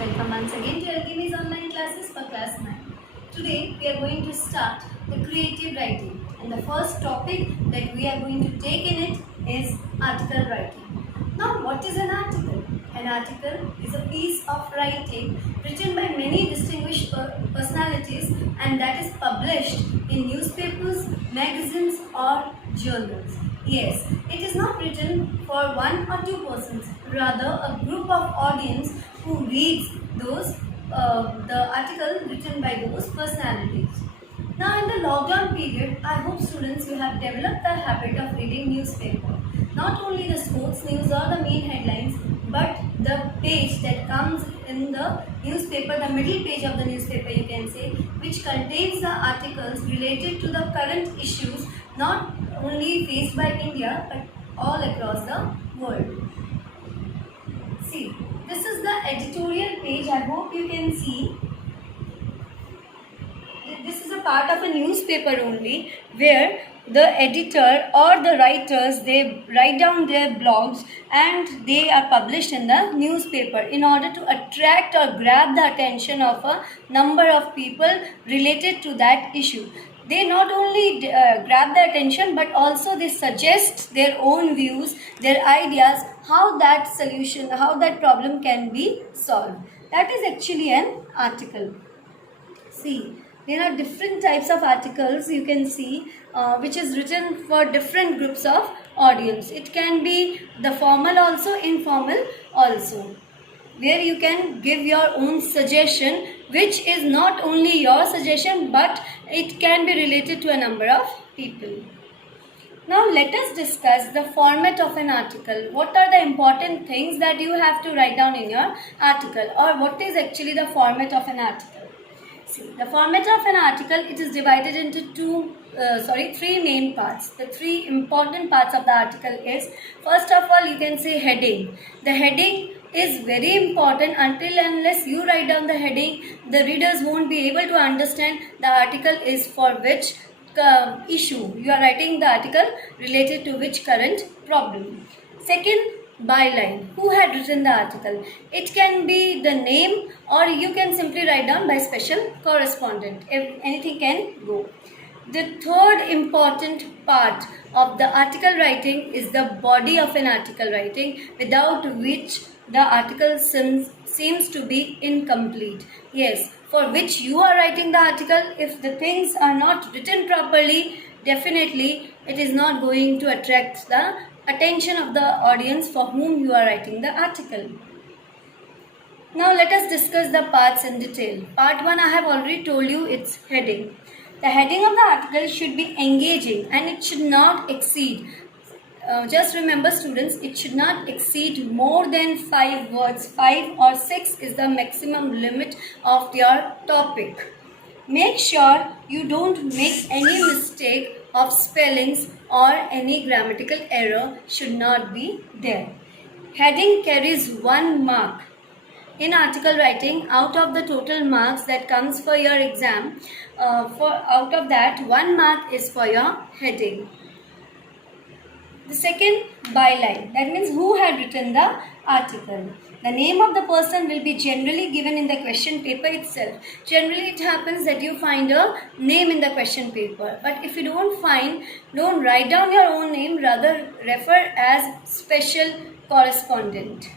welcome once again to Alchemy's online classes for class 9. Today we are going to start the creative writing, and the first topic that we are going to take in it is article writing. Now, what is an article? An article is a piece of writing written by many distinguished personalities and that is published in newspapers, magazines or journals. Yes, it is not written for one or two persons, rather a group of audience who reads the article written by those personalities. Now in the lockdown period, I hope students you have developed the habit of reading newspaper. Not only the sports news or the main headlines, but the page that comes in the newspaper, the middle page of the newspaper you can say, which contains the articles related to the current issues not only faced by India but all across the world. See, this is the editorial page. I hope you can see. This is a part of a newspaper only where the editor or the writers, they write down their blogs and they are published in the newspaper in order to attract or grab the attention of a number of people related to that issue. They not only grab the attention but also they suggest their own views, their ideas, how that solution, how that problem can be solved. That is actually an article. See, there are different types of articles you can see which is written for different groups of audience. It can be the formal also, informal also, where you can give your own suggestion which is not only your suggestion but it can be related to a number of people. Now let us discuss the format of an article. What are the important things that you have to write down in your article, or what is actually the format of an article? See, the format of an article, it is divided into three main parts. The three important parts of the article is, first of all, you can say heading. The heading is very important. Until unless you write down the heading, the readers won't be able to understand the article is for which issue. You are writing the article related to which current problem. Second, byline. Who had written the article? It can be the name or you can simply write down by special correspondent. If anything can go. The third important part of the article writing is the body of an article writing, without which the article seems to be incomplete. Yes, for which you are writing the article, if the things are not written properly, definitely it is not going to attract the attention of the audience for whom you are writing the article. Now let us discuss the parts in detail. Part 1 I have already told you, it's heading. The heading of the article should be engaging and it should not exceed. Just remember students, it should not exceed more than 5 words. 5 or 6 is the maximum limit of your topic. Make sure you don't make any mistake of spellings or any grammatical error should not be there. Heading carries 1 mark. In article writing, out of the total marks that comes for your exam, out of that 1 mark is for your heading. The second, byline. That means who had written the article. The name of the person will be generally given in the question paper itself. Generally it happens that you find a name in the question paper. But if you don't write down your own name, rather refer as special correspondent.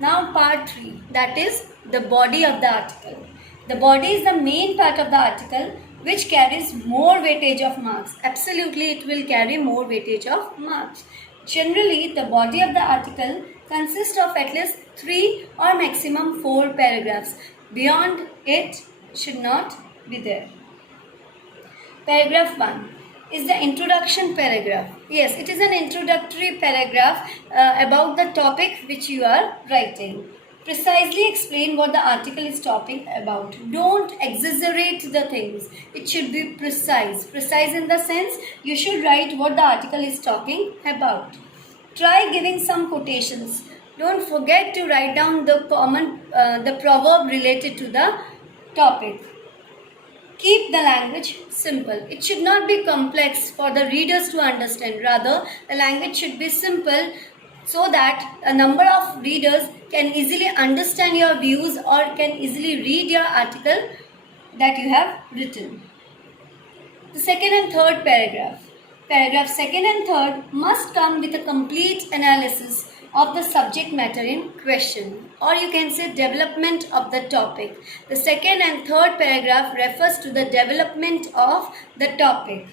Now part 3, that is the body of the article. The body is the main part of the article which carries more weightage of marks. Absolutely it will carry more weightage of marks. Generally the body of the article consists of at least 3 or maximum 4 paragraphs. Beyond it should not be there. Paragraph 1 is the introduction paragraph. Yes, it is an introductory paragraph about the topic which you are writing. Precisely explain what the article is talking about. Don't exaggerate the things. It should be precise. Precise in the sense you should write what the article is talking about. Try giving some quotations. Don't forget to write down the proverb related to the topic. Keep the language simple. It should not be complex for the readers to understand. Rather, the language should be simple so that a number of readers can easily understand your views or can easily read your article that you have written. The second and third paragraph. Paragraph second and third must come with a complete analysis of the subject matter in question, or you can say development of the topic. The second and third paragraph refers to the development of the topic.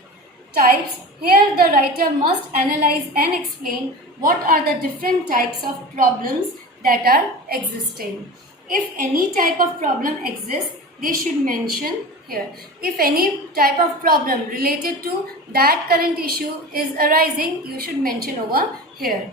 Types. Here the writer must analyze and explain what are the different types of problems that are existing. If any type of problem exists, they should mention here. If any type of problem related to that current issue is arising, you should mention over here.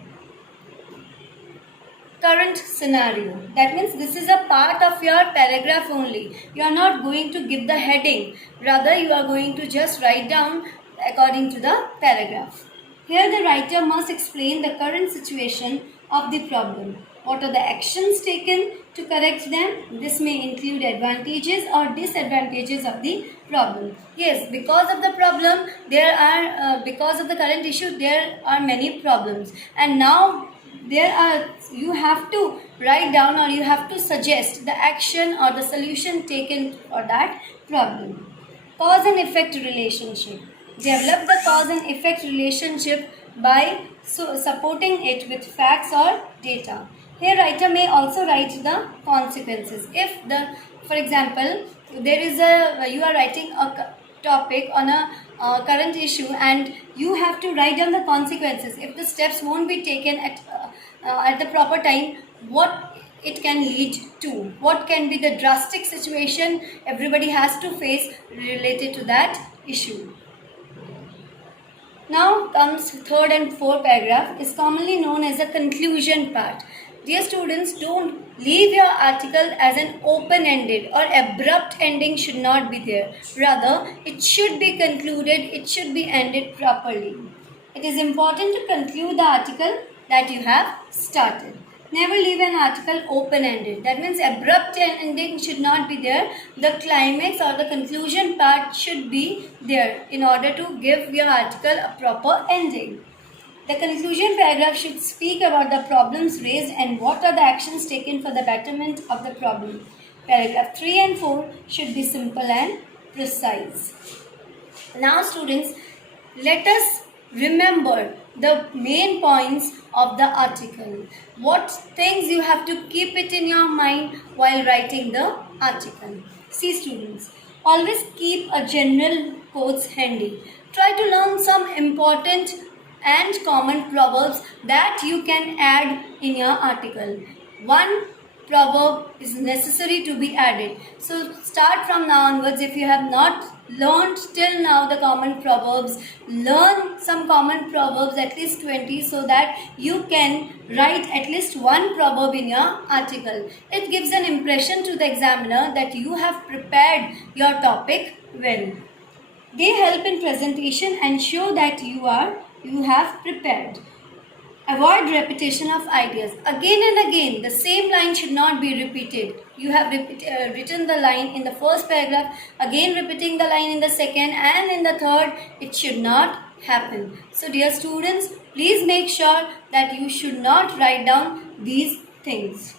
Current scenario. That means this is a part of your paragraph only. You are not going to give the heading. Rather, you are going to just write down according to the paragraph. Here the writer must explain the current situation of the problem. What are the actions taken to correct them? This may include advantages or disadvantages of the problem. Yes, because of the problem, because of the current issue, there are many problems. And now you have to write down or you have to suggest the action or the solution taken for that problem. Cause and effect relationship. Develop the cause and effect relationship by supporting it with facts or data. Here writer may also write the consequences. For example, you are writing a topic on a current issue and you have to write down the consequences. If the steps won't be taken at the proper time, what it can lead to, what can be the drastic situation everybody has to face related to that issue. Now comes third and fourth paragraph, is commonly known as the conclusion part. Dear students, don't leave your article as an open-ended or abrupt ending should not be there. Rather, it should be concluded, it should be ended properly. It is important to conclude the article that you have started. Never leave an article open-ended. That means abrupt ending should not be there. The climax or the conclusion part should be there in order to give your article a proper ending. The conclusion paragraph should speak about the problems raised and what are the actions taken for the betterment of the problem. Paragraph 3 and 4 should be simple and precise. Now students, let us remember the main points of the article. What things you have to keep it in your mind while writing the article. See students, always keep a general quotes handy. Try to learn some important and common proverbs that you can add in your article. One proverb is necessary to be added. So start from now onwards. If you have not learned till now the common proverbs, learn some common proverbs, at least 20, so that you can write at least one proverb in your article. It gives an impression to the examiner that you have prepared your topic well. They help in presentation and show that you have prepared. Avoid repetition of ideas. Again and again, the same line should not be repeated. You have written the line in the first paragraph, again repeating the line in the second and in the third. It should not happen. So dear students, please make sure that you should not write down these things.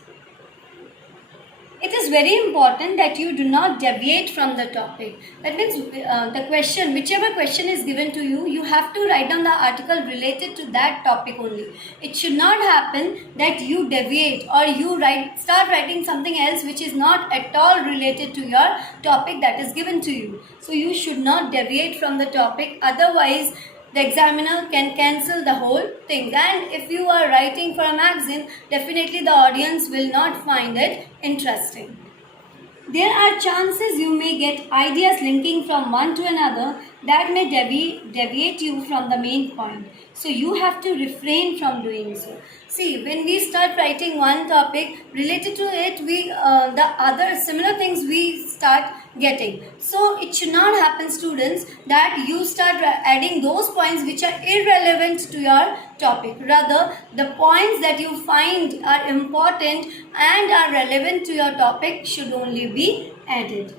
It is very important that you do not deviate from the topic. That means the question, whichever question is given to you, you have to write down the article related to that topic only. It should not happen that you deviate or you start writing something else which is not at all related to your topic that is given to you. So you should not deviate from the topic, otherwise the examiner can cancel the whole thing. And if you are writing for a magazine, definitely the audience will not find it interesting. There are chances you may get ideas linking from one to another that may deviate you from the main point. So you have to refrain from doing so. See, when we start writing one topic, related to it, the other similar things we start getting. So it should not happen, students, that you start adding those points which are irrelevant to your topic. Rather, the points that you find are important and are relevant to your topic should only be added.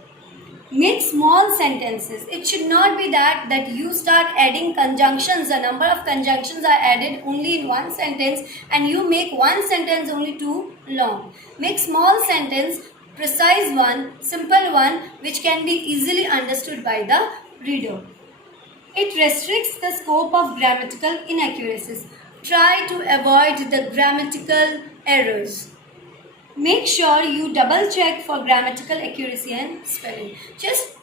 Make small sentences. It should not be that you start adding conjunctions. The number of conjunctions are added only in one sentence and you make one sentence only too long. Make small sentence, precise one, simple one, which can be easily understood by the reader. It restricts the scope of grammatical inaccuracies. Try to avoid the grammatical errors. Make sure you double check for grammatical accuracy and spelling. Just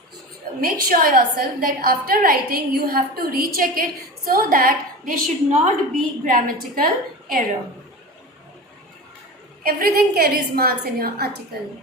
make sure yourself that after writing you have to recheck it so that there should not be grammatical error. Everything carries marks in your article.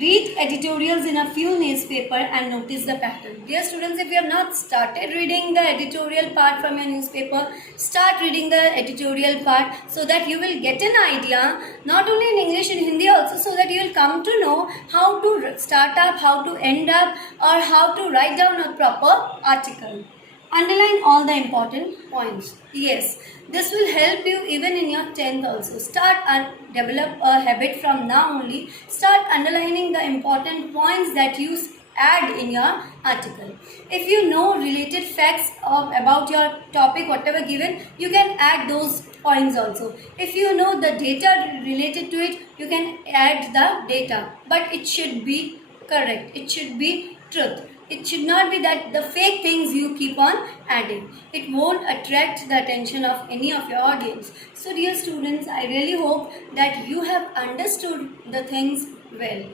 Read editorials in a few newspaper and notice the pattern. Dear students, if you have not started reading the editorial part from your newspaper, start reading the editorial part so that you will get an idea, not only in English, in Hindi also, so that you will come to know how to start up, how to end up, or how to write down a proper article. Underline all the important points. Yes, this will help you even in your 10th also. Start and develop a habit from now only. Start underlining the important points that you add in your article. If you know related facts about your topic, whatever given, you can add those points also. If you know the data related to it, you can add the data. But it should be correct. It should be truth. It should not be that the fake things you keep on adding. It won't attract the attention of any of your audience. So dear students, I really hope that you have understood the things well.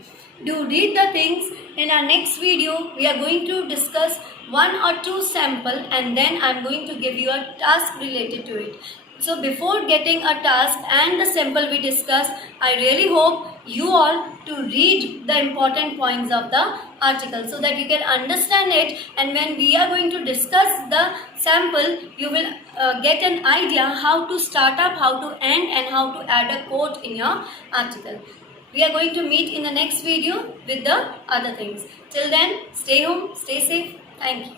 Do read the things. In our next video, we are going to discuss one or two sample and then I am going to give you a task related to it. So before getting a task and the sample we discussed, I really hope you all to read the important points of the article so that you can understand it, and when we are going to discuss the sample, you will get an idea how to start up, how to end, and how to add a quote in your article. We are going to meet in the next video with the other things. Till then, stay home, stay safe. Thank you.